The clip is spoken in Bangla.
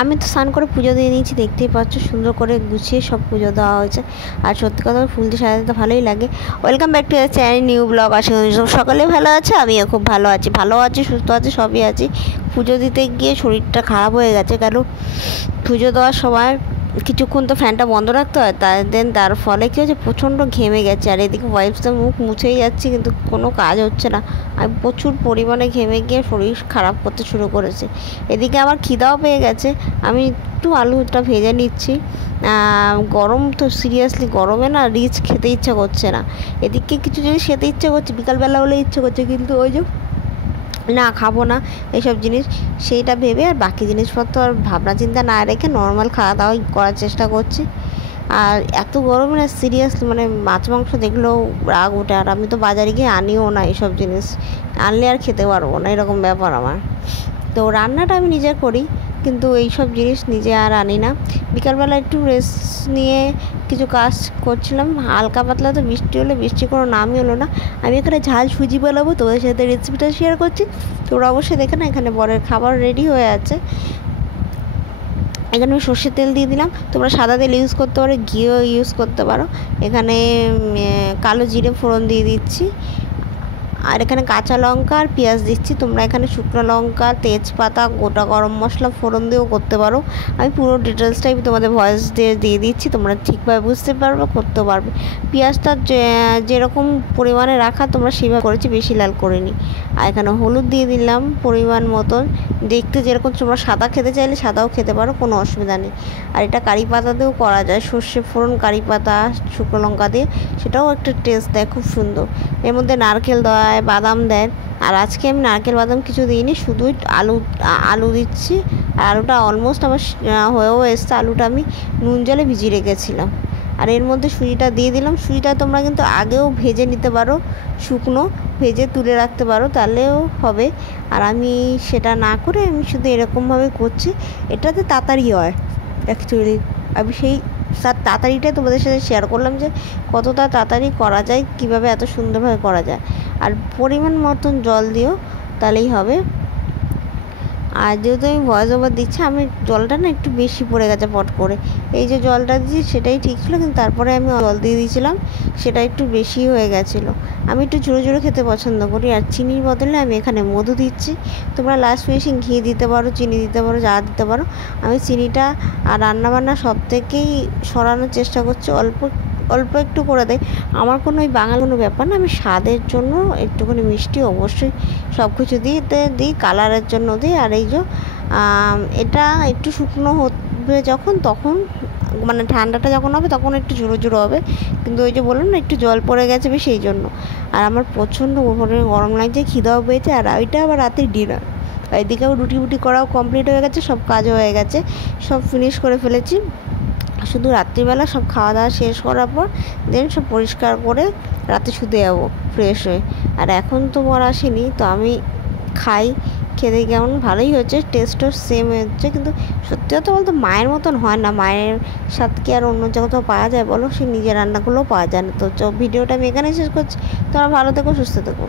আমি তো স্নান করে পুজো দিয়ে নিয়েছি, দেখতেই পাচ্ছ সুন্দর করে গুছিয়ে সব পুজো দেওয়া হয়েছে। আর সত্যি কথা ফুল দিয়ে সাজাতে তো ভালোই লাগে। Welcome back to channel new blog. আশা করি সকলে ভালো আছে, আমিও খুব ভালো আছি, সুস্থ আছি, সবই আছি। পুজো দিতে গিয়ে শরীরটা খারাপ হয়ে গেছে, কারণ পুজো দেওয়ার সময় কিছুক্ষণ তো ফ্যানটা বন্ধ রাখতে হয়, তার ফলে কী হচ্ছে, প্রচণ্ড ঘেমে গেছে। আর এদিকে ওয়াইফসটা মুখ মুছেই যাচ্ছে, কিন্তু কোনো কাজ হচ্ছে না। আমি প্রচুর পরিমাণে ঘেমে গিয়ে শরীর খারাপ করতে শুরু করেছে। এদিকে আমার খিদাও পেয়ে গেছে, আমি একটু আলুটা ভেজে নিচ্ছি। গরম তো সিরিয়াসলি গরমে না রিচ খেতে ইচ্ছা করছে না। এদিকে কিছু জিনিস খেতে ইচ্ছে করছে, বিকালবেলা হলে ইচ্ছে করছে, কিন্তু ওই যে না খাবো না এইসব জিনিস, সেইটা ভেবে আর বাকি জিনিসপত্র আর ভাবনা চিন্তা না রেখে নর্মাল খাওয়া দাওয়াই করার চেষ্টা করছি। আর এত গরমে না সিরিয়াসলি মানে মাছ মাংস দেখলেও রাগ ওঠে। আর আমি তো বাজারে গিয়ে আনিও না এইসব জিনিস, আনলে আর খেতে পারবো না, এরকম ব্যাপার আমার। তো রান্নাটা আমি নিজে করি, কিন্তু এইসব জিনিস নিজে আর আনি না। বিকালবেলা একটু রেস্ট নিয়ে কিছু কাজ করছিলাম, হালকা পাতলা। তো বৃষ্টি হলে, বৃষ্টি কোনো নামই হলো না। আমি এখানে ঝাল সুজি বানাবো, তোমাদের সাথে রেসিপিটা শেয়ার করছি। তোরা অবশ্যই দেখে না, এখানে বরের খাবার রেডি হয়ে আছে। এখানে আমি সর্ষের তেল দিয়ে দিলাম, তোমরা সাদা তেল ইউজ করতে পারো, ঘিও ইউজ করতে পারো। এখানে কালো জিরে ফোড়ন দিয়ে দিচ্ছি, আর এখানে কাঁচা লঙ্কা আর পেঁয়াজ দিচ্ছি। তোমরা এখানে শুকনো লঙ্কা, তেজপাতা, গোটা গরম মশলা ফোড়ন দিয়েও করতে পারো। আমি পুরো ডিটেলসটাই তোমাদের ভয়েস দিয়ে দিচ্ছি, তোমরা ঠিকভাবে বুঝতে পারবে, করতে পারবে। পেঁয়াজটা যেরকম পরিমাণে রাখা তোমরা সেভাবে করেছি, বেশি লাল করিনি। আর এখানে হলুদ দিয়ে দিলাম পরিমাণ মতন, দেখতে যেরকম তোমরা সাদা খেতে চাইলে সাদাও খেতে পারো, কোনো অসুবিধা নেই। আর এটা কারি পাতা দিয়েও করা যায়, সর্ষে ফোড়ন, কারি পাতা, শুকনো লঙ্কা দিয়ে, সেটাও একটা টেস্ট দেয় খুব সুন্দর। এর মধ্যে নারকেল দেওয়া, বাদাম দেন। আর আজকে আমি নারকেল বাদাম কিছু দিইনি, শুধুই আলু দিচ্ছি। আর আলুটা অলমোস্ট আমার হয়েও এসছে। আলুটা আমি নুন জলে ভিজিয়ে রেখেছিলাম। আর এর মধ্যে সুজিটা দিয়ে দিলাম। সুজিটা তোমরা কিন্তু আগেও ভেজে নিতে পারো, শুকনো ভেজে তুলে রাখতে পারো, তাহলেও হবে। আর আমি সেটা না করে আমি শুধু এরকমভাবে করছি, এটাতে তাড়াতাড়ি হয় অ্যাকচুয়ালি। আমি সেই তাড়াতাড়িটাই তোমাদের সাথে শেয়ার করলাম, যে কতটা তাড়াতাড়ি করা যায়, কিভাবে এত সুন্দরভাবে করা যায়। আর পরিমাণ মতন জল দিও, তাহলেই হবে। আর যেহেতু আমি ভয়েস ওভার দিচ্ছি, আমি জলটা না একটু বেশি পড়ে গেছে পট করে। এই যে জলটা দিচ্ছি সেটাই ঠিক ছিল, কিন্তু তারপরে আমি জল দিয়ে দিয়েছিলাম, সেটা একটু বেশি হয়ে গেছিলো। আমি একটু জোরে জোরে খেতে পছন্দ করি। আর চিনির বদলে আমি এখানে মধু দিচ্ছি। তোমরা লাস্ট ফিনিশিং ঘি দিতে পারো, চিনি দিতে পারো, যা দিতে পারো। আমি চিনিটা আর রান্নাবান্না সব থেকেই সরানোর চেষ্টা করছি, অল্প অল্প একটু করে দেয়। আমার কোনো ওই বাঙালি কোনো ব্যাপার না, আমি স্বাদের জন্য একটুখানি মিষ্টি অবশ্যই সব কিছু দিই, কালারের জন্য দিই। আর এই যে এটা একটু শুকনো হবে যখন, তখন মানে ঠান্ডাটা যখন হবে তখন একটু জোরো জোরো হবে, কিন্তু ওই যে বললাম না একটু জল পড়ে গেছে সেই জন্য। আর আমার প্রচণ্ড গরম লাগছে, খিদাও পেয়েছে। আর ওইটা আবার রাতের ডিনার, এদিকেও রুটি করাও কমপ্লিট হয়ে গেছে, সব কাজ হয়ে গেছে, সব ফিনিশ করে ফেলেছি। শুধু রাত্রিবেলা সব খাওয়া দাওয়া শেষ করার পর দেন সব পরিষ্কার করে রাতে শুতে যাবো ফ্রেশ হয়ে। আর এখন তো বর আসেনি, তো আমি খাই। খেতে কেমন ভালোই হচ্ছে, টেস্টও সেম হচ্ছে, কিন্তু সত্যি কথা বলতে মায়ের মতন হয় না। মায়ের স্বাদ কি আর অন্য জায়গাতেও পাওয়া যায় বলো, সে নিজের রান্নাগুলোও পাওয়া যায় না। তো ভিডিওটা আমি এখানে শেষ করছি। তোমরা ভালো থেকো, সুস্থ থেকো।